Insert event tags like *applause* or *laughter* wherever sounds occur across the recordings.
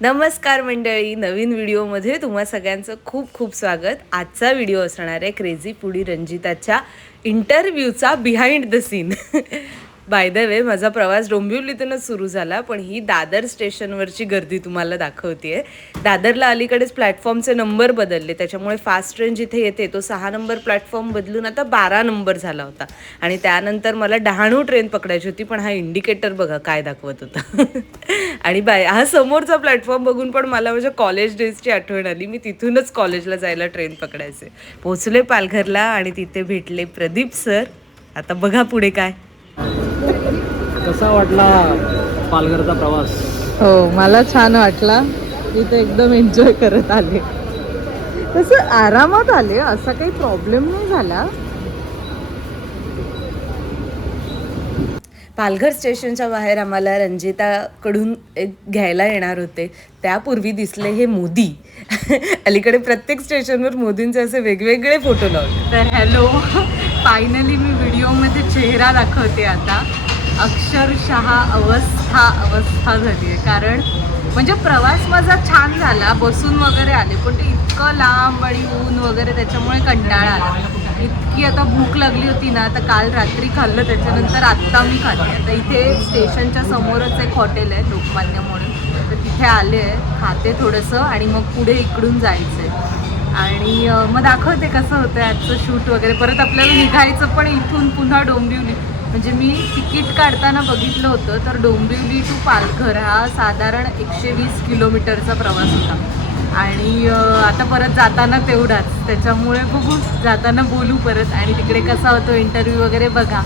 नमस्कार मंडळी नवीन व्हिडिओमध्ये तुम्हा सगळ्यांचं खूप खूप स्वागत. आजचा व्हिडिओ असणार आहे क्रेझी पुडी रंजिताच्या इंटरव्ह्यूचा behind the scene by the way माझा प्रवास डोंबिवलीतूनच सुरू झाला पण ही दादर स्टेशनवरची गर्दी तुम्हाला दाखवते दादरला अलीकडेच प्लॅटफॉर्मचे नंबर बदलले त्याच्यामुळे फास्ट ट्रेन जिथे येते. तो सहा नंबर प्लॅटफॉर्म बदलून आता बारा नंबर झाला होता. आणि त्यानंतर मला डहाणू ट्रेन पकडायची होती पण हा इंडिकेटर बघा काय दाखवत होता. *laughs* आणि बाय हा समोरचा प्लॅटफॉर्म बघून पण मला माझ्या कॉलेज डेजची आठवण आली. मी तिथूनच कॉलेजला जायला ट्रेन पकडायचे. पोचले पालघरला आणि तिथे भेटले प्रदीप सर. आता बघा पुढे काय. कसा वाटला पालघरचा प्रवास? हो मला छान वाटला. इथे एकदम एन्जॉय करत आले. तसं आरामात आले असा काही प्रॉब्लेम नाही झाला. पालघर स्टेशनच्या बाहेर आम्हाला रंजिताकडून एक घ्यायला येणार होते. त्यापूर्वी दिसले हे मोदी. अलीकडे प्रत्येक स्टेशनवर मोदींचे असे वेगवेगळे फोटो लावले. तर हॅलो फायनली मी व्हिडिओमध्ये चेहरा दाखवते आता. अक्षरशः अवस्था अवस्था झाली आहे. कारण म्हणजे प्रवास माझा छान झाला. बसून वगैरे आले. पण ते इतकं लांब आणि ऊन वगैरे त्याच्यामुळे कंटाळा आला. इतकी आता भूक लागली होती ना तर काल रात्री खाल्लं. त्याच्यानंतर आत्ता मी खाल्ली. आता इथे स्टेशनच्या समोरच एक हॉटेल आहे लोकमान्य म्हणून. तर तिथे आले आहे. खाते थोडंसं आणि मग पुढे इकडून जायचं आहे आणि मग दाखवते कसं होतं आजचं शूट वगैरे. परत आपल्याला निघायचं पण इथून पुन्हा डोंबिवली. म्हणजे मी तिकीट काढताना बघितलं होतं तर डोंबिवली टू पालघर हा साधारण एकशे वीस किलोमीटरचा प्रवास होता. आणि आता परत जाताना तेवढाच. त्याच्यामुळे बघू जाताना बोलू परत. आणि तिकडे कसा होतो इंटरव्ह्यू वगैरे बघा.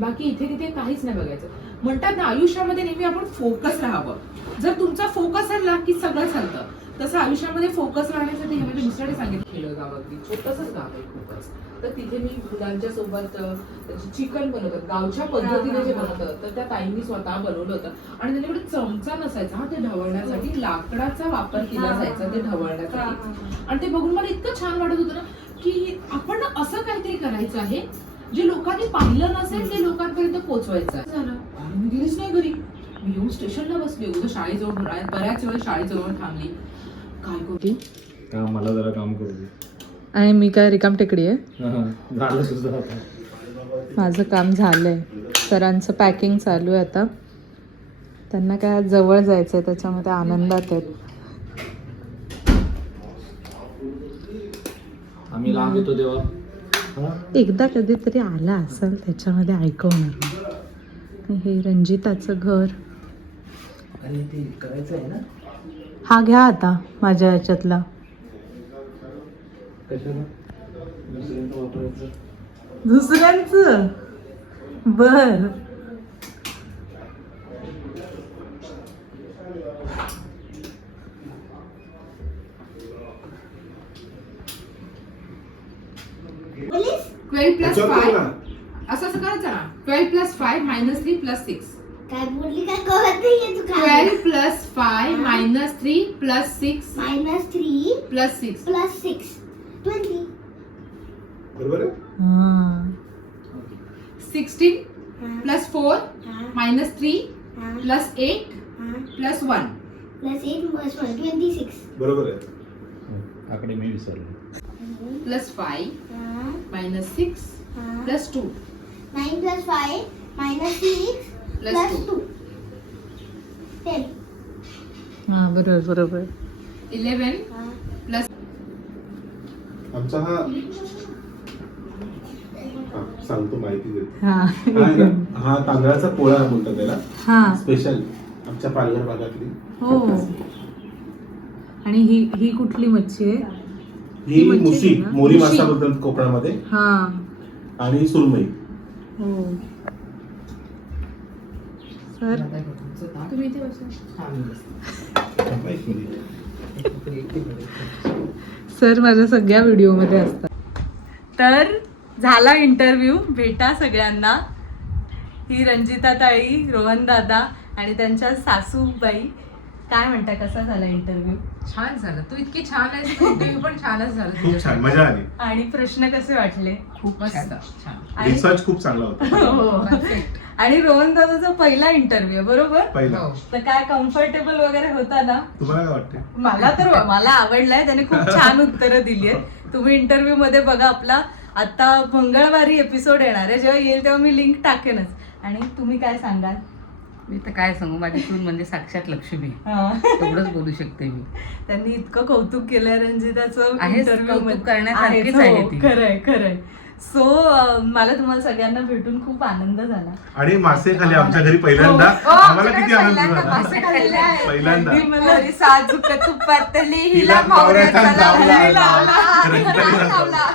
बाकी इथे तिथे काहीच नाही बघायचं. म्हणतात ना आयुष्यामध्ये नेहमी आपण फोकस राहावं. जर तुमचा फोकस हल्ला की सगळं चालतं. तसं आयुष्यामध्ये फोकस राहण्यासाठी हे म्हणजे दुसऱ्याने सांगितलं खेळ गावातली छोटंसंच गाव आहे खूपच. तर तिथे मी मुलांच्या सोबत चिकन बनवतात गावच्या पद्धतीने जे बनवतात तर त्या ताईंनी स्वतः बनवलं होतं. आणि त्याच्याकडे चमचा नसायचा हा ते ढवळण्यासाठी लाकडाचा वापर केला जायचा ते ढवळण्यासाठी. आणि ते बघून मला इतकं छान वाटत होतं ना की आपण असं काहीतरी करायचं आहे जे लोकांनी पाहिलं नसेल ते लोकांपर्यंत पोहोचवायचं. झालं. आणि मी गेलीच नाही घरी. मी येऊन स्टेशनला बसले. उद्या शाळेजवळ बऱ्याच बऱ्याच वेळ शाळेजवळ थांबली. काय करू? का मला जरा काम करू दे. आणि मी काय रिकाम टेकडी आहे? झालं आता. माझं काम झालंय. सरांचं पॅकिंग चालू आहे आता. त्यांना काय आज जवळ जायचं आहे त्याच्यामध्ये आनंदात आहेत. आम्ही लहान होतो तेव्हा? एकदा कधीतरी आला असेल त्याच्यामध्ये ऐकवणार. हे रंजिताचं घर. हा घ्या आता माझ्या वापरायचं. दुसऱ्यांचं? बर ट्वेल्व प्लस फाय असं असं करायचं ना. Twelve plus five minus three plus six काय बोलली? काय कळत नाहीये तू काय twelve plus five minus three plus six minus three plus six plus six twenty बरोबर आहे? Sixteen plus four minus three plus eight plus one plus eight plus one twenty six बरोबर आहे. आकडे मी विसरलो. Plus five minus six plus two. Nine plus five minus six Plus plus two. Two. Ten. हा बरोबर बरोबर. Eleven plus आमचा हा हा, सांगतो माहिती देतो. हा. हा आहे ना, हा तांदळाचा पोळा बोलतात त्याला. हा. स्पेशल आमच्या पालघर भागातली. हो. आणि ही ही कुठली मच्छी आहे? ही मच्छी मुशी आहे ना? मोरी मुशी. मासा बोलतात कोकणामध्ये. हा. आणि सुरमई. हो. सर तुम्ही इथे बसा. थांबा एक मिनिट. सर माझ्या सगळ्या व्हिडिओमध्ये असतात. तर झाला इंटरव्ह्यू भेटा सगळ्यांना. ही रंजिता ताई रोहन दादा आणि त्यांच्या सासूबाई. काय म्हणता कसा झाला इंटरव्ह्यू छान झालं. तू इतकी छान आहेस इंटरव्ह्यू पण छानच झालं खूप छान मजा आली. आणि प्रश्न कसे वाटले? खूप मस्त. छान आणि रिसर्च खूप चांगला होता. हो. Perfect. आणि रोहन दादाचा पहिला इंटरव्ह्यू बरोबर? पहिला. हो. तर काय कम्फर्टेबल वगैरे होता ना? तुम्हाला काय वाटते मला तर मला आवडलाय त्याने खूप छान उत्तरं दिली आहेत. तुम्ही इंटरव्ह्यू मध्ये बघा आपला. आता मंगळवारी एपिसोड येणार आहे. जेव्हा येईल तेव्हा मी लिंक टाकेनच. आणि तुम्ही काय सांगाल? मी तर काय सांगू माझी सून म्हणजे साक्षात लक्ष्मी. हा. एवढंच बोलू शकते मी. त्यांनी इतकं कौतुक केलंय रंजिताचं कौतुक करण्यासारखीच आहे ती. हो, खरंय. खरंय सो मला तुम्हाला सगळ्यांना भेटून खूप आनंद झाला. आणि मासे खाली आमच्या घरी पहिल्यांदा. हो, आम्हाला आमच्याकडे किती आनंद झाला. मासे आहेत. पहिल्यांदा. मला साजूक तुपातली हिला मावळ्याचा लावला. लावला. रंजिताने लावला.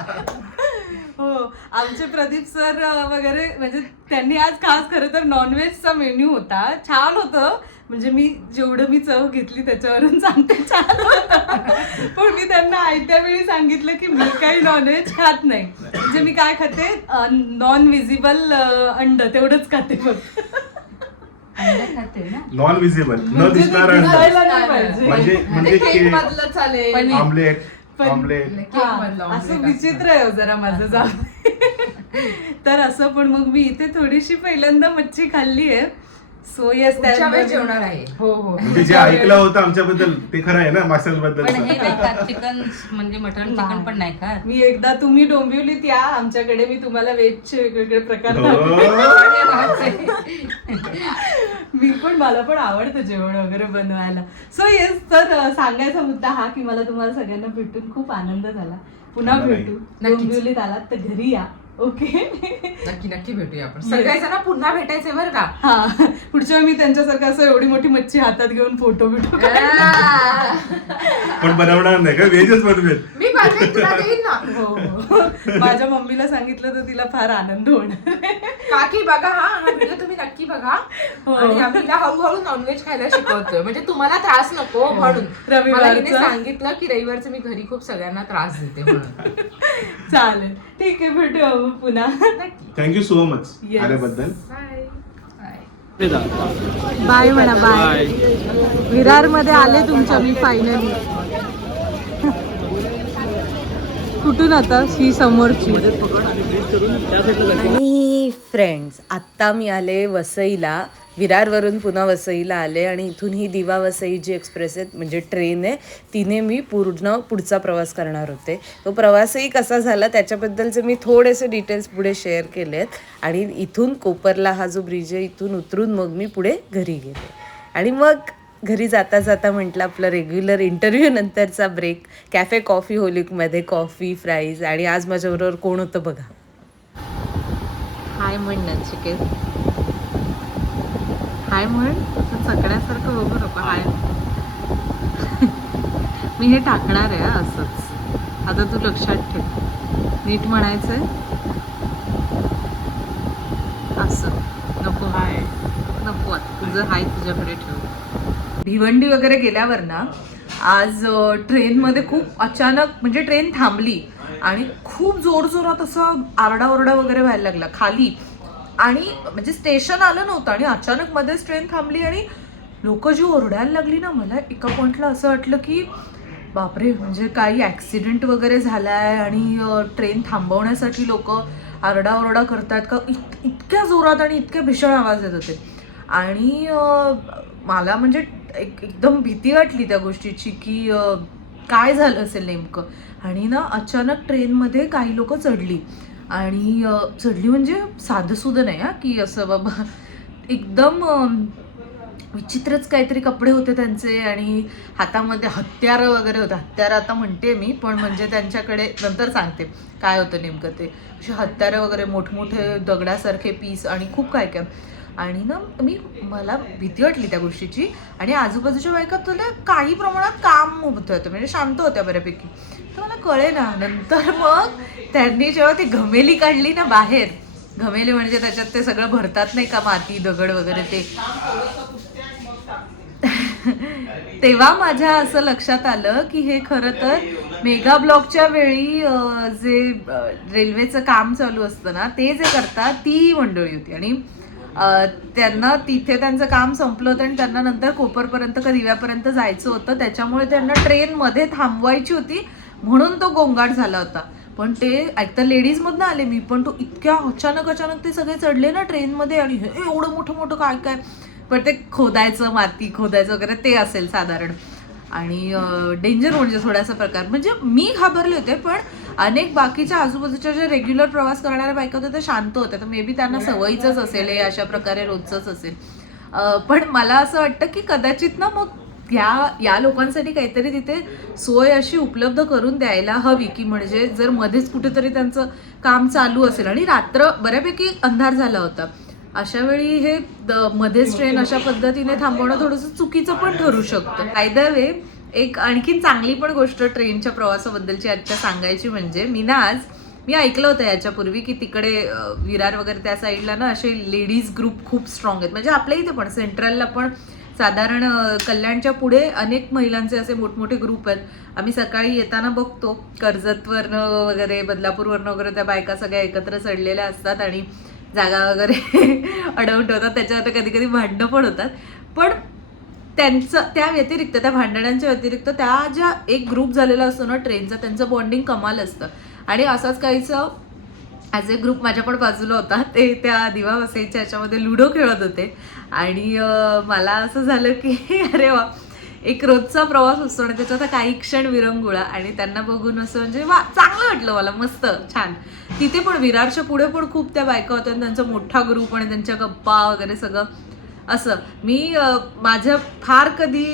हो आमचे प्रदीप सर वगैरे म्हणजे त्यांनी आज खास खरं तर नॉनव्हेजचा मेन्यू होता. छान होतं. म्हणजे मी जेवढं मी चव घेतली त्याच्यावरून सांगते छान होतं. पण मी त्यांना आयत्या वेळी सांगितलं की मी काही नॉनव्हेज खात नाही. म्हणजे मी काय खाते? नॉन विजिबल अंड. तेवढंच खाते फक्त. अंडा खाते ना? नॉन विजिबल न म्हणजे दिसणार. म्हणजे म्हणजे मधलं चालेल. आमलेट मधलं असं विचित्र आहे हो जरा माझं जाऊ तर असं पण मग मी इथे थोडीशी पहिल्यांदा मच्छी खाल्ली आहे. सो येस जेवणार आहे. हो हो. म्हणजे जे ऐकलं होतं आमच्याबद्दल ते खरं आहे ना पण हे नाही खात? चिकन म्हणजे मटन चिकन पण नाही खात? मी एकदा तुम्ही डोंबिवलीत या आमच्याकडे मी तुम्हाला वेजचे वेगवेगळे प्रकार हो. मी पण मला पण आवडतं जेवण वगैरे बनवायला. सो येस तर सांगायचा मुद्दा हा की मला तुम्हाला सगळ्यांना भेटून खूप आनंद झाला. पुन्हा. भेटू. डोंबिवलीत आलात तर घरी या. ओके नक्की नक्की भेटूया आपण. सगळेजण पुन्हा भेटायचे बरं का? हा. पुढच्या वेळी मी त्यांच्यासारखं असं एवढी मोठी मच्छी हातात घेऊन फोटो बिटो पण बनवणार नाही का? व्हेजच बनवेल. मी बनवेन तुला देईन ना हो. हो. माझ्या मम्मीला सांगितलं तर तिला फार आनंद होणार. काकी बघा हा हा व्हिडिओ तुम्ही नक्की बघा. हो. आणि आम्ही हिला हळूहळू नॉनव्हेज खायला शिकवतोय. म्हणजे तुम्हाला त्रास नको म्हणून. मला हिने. सांगितलं की रविवारचं मी घरी खूप सगळ्यांना त्रास देते म्हणून. चालेल. ठीक आहे भेटूया मग पुन्हा. नक्की. Thank you so much Yes. आल्याबद्दल. बाय बाय म्हणा बाय विरारमध्ये आले तुमच्या मी फायनली कुठून आता ही समोरची. आणि फ्रेंड्स आत्ता मी आले वसईला. विरारवरून पुन्हा वसईला आले आणि इथून ही दिवा वसई जी एक्सप्रेस आहे म्हणजे ट्रेन आहे तिने मी पूर्ण पुढचा प्रवास करणार होते. तो प्रवासही कसा झाला त्याच्याबद्दलचे मी थोडेसे डिटेल्स पुढे शेअर केले आहेत आणि इथून कोपरला हा जो ब्रिज आहे इथून उतरून मग मी पुढे घरी गेले. आणि मग घरी जाता जाता म्हटलं आपलं रेग्युलर इंटरव्ह्यू नंतरचा ब्रेक कॅफे कॉफी होलिकमध्ये कॉफी फ्राईज आणि आज माझ्याबरोबर कोण होतं बघा. हाय म्हण नचिकेत. हाय म्हण? सगळ्यासारखं बघू नको हाय. *laughs* मी हे टाकणार आहे असंच. आता तू लक्षात ठेव. नीट म्हणायचंय? असं. नको हाय. नको आता. तुझं हाय तुझ्याकडे ठेव. भिवंडी वगैरे गेल्यावर ना आज ट्रेनमध्ये खूप अचानक म्हणजे ट्रेन थांबली आणि खूप जोरजोरात असं आरडाओरडा वगैरे व्हायला लागला खाली. आणि म्हणजे स्टेशन आलं नव्हतं आणि अचानक मध्येच ट्रेन थांबली आणि लोक जी ओरडायला लागली ना. मला एका पॉईंटला असं वाटलं की बापरे म्हणजे काही ॲक्सिडेंट वगैरे झाला आहे आणि ट्रेन थांबवण्यासाठी लोक आरडाओरडा करतायत का? इत इतक्या जोरात आणि इतक्या भीषण आवाज येत होते. आणि मला म्हणजे एक एकदम भीती वाटली त्या गोष्टीची की काय झालं असेल नेमकं? आणि ना अचानक ट्रेनमध्ये काही लोक चढली. आणि चढली म्हणजे साधंसुधं नाही हा की असं बाबा एकदम विचित्रच काहीतरी कपडे होते त्यांचे आणि हातामध्ये हत्यारं वगैरे होतं. हत्यारं आता म्हणते मी पण म्हणजे त्यांच्याकडे नंतर सांगते काय होतं नेमकं ते. असे हत्यारं वगैरे मोठमोठे दगडासारखे पीस आणि खूप काय काय आणि ना मी मला भीती वाटली त्या गोष्टीची. आणि आजूबाजूच्या बायका तुला काही प्रमाणात काम होत होतं. म्हणजे शांत होत्या बऱ्यापैकी. तर मला कळे ना नंतर मग त्यांनी जेव्हा ती घमेली काढली ना बाहेर घमेली म्हणजे त्याच्यात ते सगळं भरतात नाही का माती दगड वगैरे ते. *laughs* तेव्हा माझ्या असं लक्षात आलं की हे खरं तर मेगा ब्लॉकच्या वेळी जे रेल्वेचं काम चालू असतं ना ते जे करतात ती मंडळी होती. आणि त्यांना तिथे त्यांचं काम संपलं होतं आणि त्यांना नंतर कोपरपर्यंत का दिव्यापर्यंत जायचं होतं. त्याच्यामुळे त्यांना ट्रेनमध्ये थांबवायची होती. म्हणून तो गोंगाट झाला होता. पण ते एकतर लेडीजमधनं आले मी पण तो इतक्या अचानक अचानक ते सगळे चढले ना ट्रेनमध्ये आणि हे एवढं मोठं मोठं काय काय. पण ते खोदायचं माती खोदायचं वगैरे ते असेल साधारण. आणि डेंजर म्हणजे थोडासा प्रकार. म्हणजे मी घाबरले होते पण अनेक बाकीच्या आजूबाजूच्या ज्या रेग्युलर प्रवास करणाऱ्या बायका होत्या त्या शांत होत्या. तर मे बी त्यांना सवयीचंच असेल हे अशा प्रकारे रोजचंच असेल. पण मला असं वाटतं की कदाचित ना मग या या लोकांसाठी काहीतरी तिथे सोय अशी उपलब्ध करून द्यायला हवी की म्हणजे जर मध्येच कुठेतरी त्यांचं काम चालू असेल. आणि रात्र बऱ्यापैकी अंधार झाला होता. अशा वेळी हे मध्येच ट्रेन अशा पद्धतीने थांबवणं थोडंसं चुकीचं पण ठरू शकतं. बाय द वे एक आणखीन चांगली पण गोष्ट ट्रेनच्या प्रवासाबद्दलची आजच्या सांगायची म्हणजे मी ना आज मी ऐकलं होतं याच्यापूर्वी की तिकडे विरार वगैरे त्या साईडला ना असे लेडीज ग्रुप खूप स्ट्रॉंग आहेत. म्हणजे आपल्या इथे पण सेंट्रलला पण साधारण कल्याणच्या पुढे अनेक महिलांचे असे मोठमोठे ग्रुप आहेत. आम्ही सकाळी येताना बघतो कर्जतवरनं वगैरे बदलापूरवरनं वगैरे त्या बायका सगळ्या एकत्र चढलेल्या असतात आणि जागा वगैरे *laughs* अडवून ठेवतात. त्याच्यावर कधी कधी भांडणं पण होतात. पण त्यांचं त्या व्यतिरिक्त त्या भांडणांच्या व्यतिरिक्त त्या ज्या एक ग्रुप झालेला असतो ना ट्रेनचा त्यांचं बॉन्डिंग कमाल असतं. आणि असंच काहीचं ॲज ए ग्रुप माझ्या पण बाजूला होता ते त्या दिवा वसाईच्या याच्यामध्ये लुडो खेळत होते. आणि मला असं झालं की *laughs* अरे वा एक रोजचा प्रवास असतो आणि त्याच्यात काही क्षण विरंगुळा आणि त्यांना बघून असं म्हणजे वा चांगलं वाटलं मला मस्त छान. तिथे पण विरारच्या पुढे पण खूप त्या बायका होत्या आणि त्यांचा मोठा ग्रुप आणि त्यांच्या गप्पा वगैरे सगळं. असं. मी माझ्या फार कधी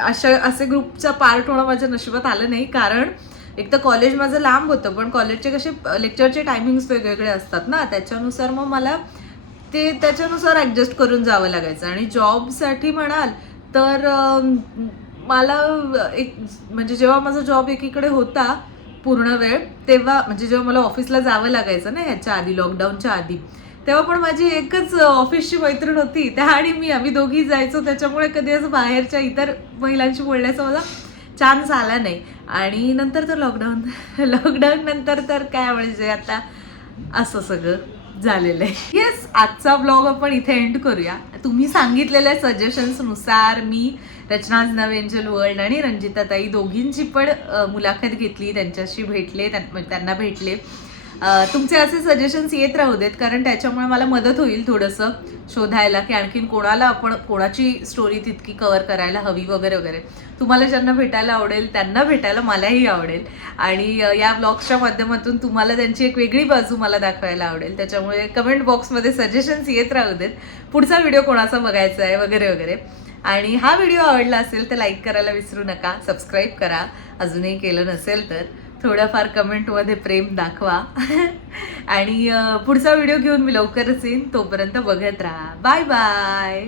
अशा असे ग्रुपचा पार्ट होणं माझ्या नशिबात आलं नाही. कारण एक तर कॉलेज माझं लांब होतं पण कॉलेजचे कसे लेक्चरचे टायमिंग्स वेगवेगळे असतात ना. त्याच्यानुसार मग मला ते त्याच्यानुसार ॲडजस्ट करून जावं लागायचं. आणि जॉबसाठी म्हणाल तर मला एक म्हणजे जेव्हा माझा जॉब एकीकडे होता पूर्ण वेळ तेव्हा म्हणजे जेव्हा मला ऑफिसला जावं लागायचं ना ह्याच्या आधी लॉकडाऊनच्या आधी तेव्हा पण माझी एकच ऑफिसची मैत्रीण होती. त्या आणि मी आम्ही दोघी जायचो. त्याच्यामुळे कधी असं बाहेरच्या इतर महिलांशी बोलण्याचा मला चान्स आला नाही. आणि नंतर तर लॉकडाऊन लॉकडाऊन *laughs* नंतर तर काय म्हणजे आता असं सगळं झालेलं आहे. येस आजचा ब्लॉग आपण इथे एंड करूया. तुम्ही सांगितलेल्या सजेशन्सनुसार मी रचनाज नवेंजल वर्ल्ड आणि रंजिताताई दोघींची पण मुलाखत घेतली. त्यांच्याशी भेटले म्हणजे त्यांना भेटले. तुमचे असे सजेशन्स येत राहू देत कारण त्याच्यामुळे मला मदत होईल थोडंसं शोधायला की आणखीन कोणाला आपण कोणाची स्टोरी तितकी कव्हर करायला हवी वगैरे वगैरे. तुम्हाला ज्यांना भेटायला आवडेल त्यांना भेटायला मलाही आवडेल. आणि या ब्लॉग्सच्या माध्यमातून तुम्हाला त्यांची एक वेगळी बाजू मला दाखवायला आवडेल. त्याच्यामुळे कमेंट बॉक्समध्ये सजेशन्स येत राहू देत. पुढचा व्हिडिओ कोणाचा बघायचा आहे वगैरे वगैरे. आणि हा व्हिडिओ आवडला असेल तर लाईक करायला विसरू नका सबस्क्राईब करा. अजूनही केलं नसेल तर. थोड्याफार कमेंटमध्ये प्रेम दाखवा. आणि पुढचा व्हिडिओ घेऊन मी लवकरच येईन. तोपर्यंत बघत राहा. Bye bye.